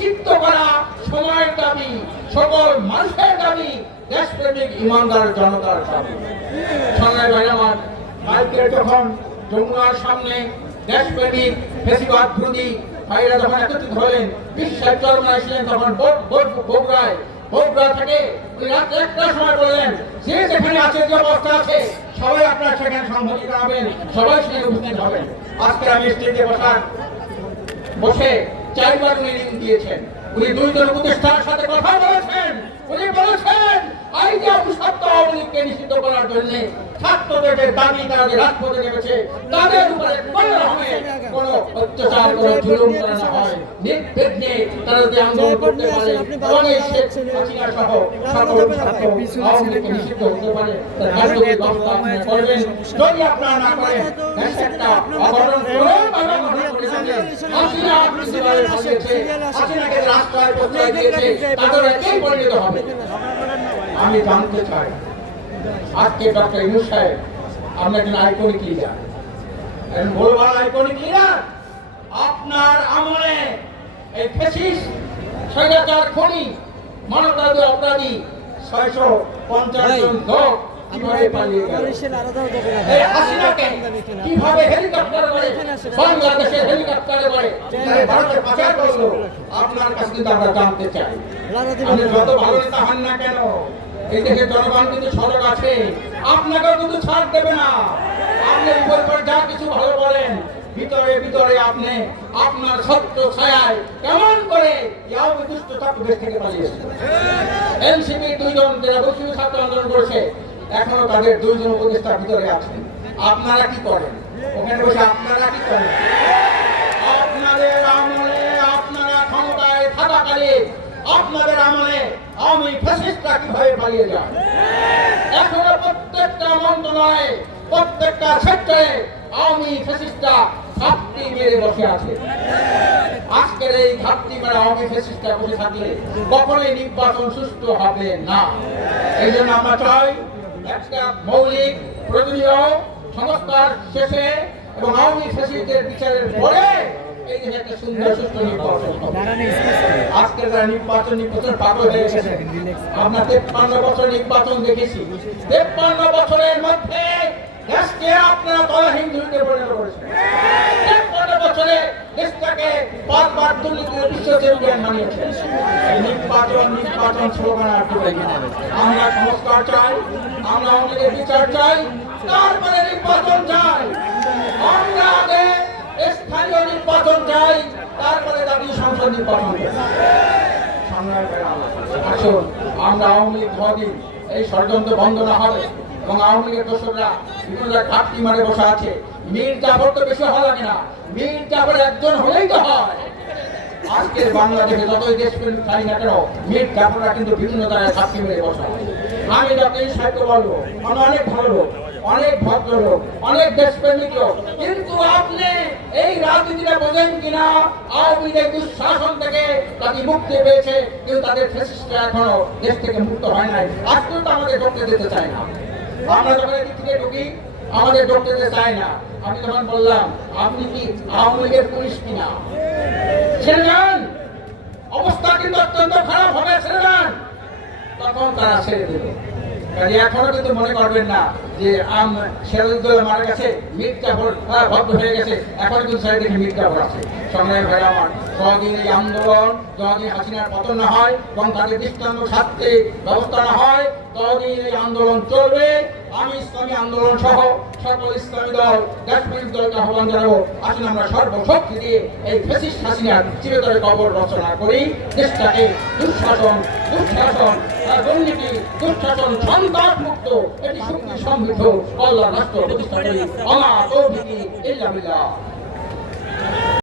নিষিদ্ধ করা সময়ের দাবি, সকল মানুষের দাবি, দেশপ্রেমিক ইমানদার জনতার দাবি। সংগ্রামী ভাই আমার, কালকে যখন যমুনার সামনে দেশপ্রেমিক ফেসিবাদ বিরোধী ভাইরা যখন একত্রিত হলেন, বিশ্বের চরমায় ছিলেন, তখন বগুড়া থেকে উনি রাত 1টার সময় বললেন, যে যেখানে আছে, যে অবস্থা আছে, সবাই আপনারা সেখানে সংহতি জানাবেন, সবাই সেখানে উপস্থিত হবেন। আজকে আমি স্টেজে বসে 4বার উনি রিং দিয়েছেন। উনি 2 জন উপদেষ্টার সাথে কথা বলেছেন। উনি বলেছেন আইডিয়া অভিশপ্ত আওয়ামী লীগকে নিষিদ্ধ করার জন্য ছাত্রদের যে দাবি, তারা যে রাজপথে নেমেছে, তাদের উপরে কোনো অত্যাচার, কোনো জুলুম করানো হয়, নির্বিঘ্নে তারা যদি আন্দোলন করতে পারে এবং এই শেখ হাসিনা সহ সকল ছাত্র আওয়ামী লীগকে নিষিদ্ধ হতে পারে, তার কার্যকরী ব্যবস্থা আপনারা করবেন। যদি আপনারা না করেন, দেশে একটা অবরোধ হাসিনাকে রাস্তায় প্রশ্রয় দিয়েছে, তাদের একই পরিণত হবে। আমি জানতে চাই, আজকে ডক্টর ইউনূস সাহেব আপনি একজন আইকনিক লিডার, বলবার আইকনিক লিডার। আপনার আমলে এই ফ্যাসিস্ট, স্বৈরাচার, খনি, মানবতাবিরোধী অপরাধী 650 জন লোক কিভাবে পালিয়ে গেল, এই হাসিনাকে কিভাবে হেলিকপ্টারে করে বাংলাদেশের হেলিকপ্টারে করে ভারতের পাচার করলো, আপনার কাছে কিন্তু আমরা জানতে চাই। আপনি যত ভালো নেতা হন না কেন, এই দেশের জনগণ কিন্তু সজাগ আছে, আপনাকেও কিন্তু ছাড় দেবে না। আপনি উপর যা কিছু ভালো বলেন, ভিতরে ভিতরে আপনি আপনার সত্য ছায়ায় কেমন করে দুষ্ট ছাত্রদের থেকে পালিয়েছেন। এনসিপি 2 জন যারা বৈশ্বিক ছাত্র আন্দোলন করেছে, এখনো তাদের 2 জন উপদেষ্টার ভিতরে আছেন। আপনারা কি করেন ওখানে বসে? আপনারা কি করেন? আপনাদের আমলে, আপনারা ক্ষমতায় থাকাকালে, আপনাদের আমলে আওয়ামী ফ্যাসিস্টরা কিভাবে পালিয়ে যায়, এখনো প্রত্যেকটা মন্ত্রণালয়ে, প্রত্যেকটা সেক্টরে আওয়ামী ফ্যাসিস্টরা ঘাপটি মেরে বসে আছে। আজকের এই ঘাপটি মেরে আওয়ামী ফ্যাসিস্টরা বসে থাকলে কখনোই নির্বাচন সুষ্ঠু হবে না। এই জন্য আমরা চাই একটা মৌলিক প্রয়োজনীয় সংস্কার শেষে এবং আওয়ামী ফ্যাসিস্টদের বিচারের পরে এই দেশে একটা সুন্দর সুষ্ঠু নির্বাচন হবে। আজকে যারা নির্বাচন পাগল হয়ে গেছে, আমরা 53 বছর নির্বাচন দেখেছি। 53 বছরের মধ্যে দেশকে আপনারা তলাহীন ঝুঁকিতে পরিণত করেছেন। 53 বছরে দেশটাকে বারবার দুর্নীতির বিশ্ব চ্যাম্পিয়ন বানিয়েছেন। নির্বাচন স্লোগান আর চলে গেছে। আমরা সংস্কার চাই, আমরা আমাদের বিচার চাই, তারপরে নির্বাচন চাই। আমরা আগে স্থানীয় নির্বাচন চাই, তারপরে জাতীয় সংসদ নির্বাচন চাই। আসুন আমরা আওয়ামী লীগ দিন এই ষড়যন্ত্র বন্ধ না হবে এবং আওয়ামী লীগের দোষরা বিভিন্ন ঘাটতি মারে বসে আছে। মীর জাফর তো বেশি হওয়া লাগে না, মীর জাফর একজন হলেই তো হয়। আজকের বাংলাদেশে যতই দেশপ্রেমিক চাই না কেন, মীর জাফররা কিন্তু বিভিন্ন জায়গায় ঘাটতি মেরে বসা। আমি ডক্টর ইউনূস সাহেবকে বলবো, আমরা অনেক ভালো লোক, অনেক ভদ্রলোক, অনেক দেশপ্রেমিক লোক, কিন্তু আপনি এই রাজনীতিটা বোঝেন কিনা? আওয়ামী লীগের দুঃশাসন থেকে তাকে মুক্তি পেয়েছে, কিন্তু তাদের ফ্যাসিস্টরা এখনো দেশ থেকে মুক্ত হয় নাই। আজকেও তো আমাদের ঢুকতে দিতে চায় না। আমরা যখন এদিক থেকে ঢুকি, আমাদের ঢুকতে দিতে চায় না। আমি তখন বললাম, আপনি কি আওয়ামী লীগের পুলিশ কিনা? ছেড়ে যান, অবস্থা কিন্তু অত্যন্ত খারাপ হবে, ছেড়ে যান। তখন তারা ছেড়ে দিল। এখনো কিন্তু মনে করবেন না যে সিরাজউদ্দৌলা মারা গেছে, মীর জাফর ভদ্র হয়ে গেছে, এখনো কিন্তু সাইডে মীর জাফর আছে। সংগ্রামী ভাইরা আমার, যতদিন এই আন্দোলন, যতদিন হাসিনার পতন না হয় এবং তাদের দৃষ্টান্ত শাস্তি ব্যবস্থা না হয়, ততদিন এই আন্দোলন চলবে। আমি ইসলামী আন্দোলন সহ সকল ইসলামী দল, দেশপ্রেমিক দলকে আহ্বান জানাবো, আসুন আমরা সর্বশক্তি দিয়ে এই ফ্যাসিস্ট হাসিনার চিরতরে কবর রচনা করি। দেশটাকে দুঃশাসন, দুর্নীতি, দুঃশাসন, সন্ত্রাস মুক্ত একটি শক্তি সমৃদ্ধ কল্যাণ রাষ্ট্র প্রতিষ্ঠা করি। আমার তৌফিক ইল্লা বিল্লাহ।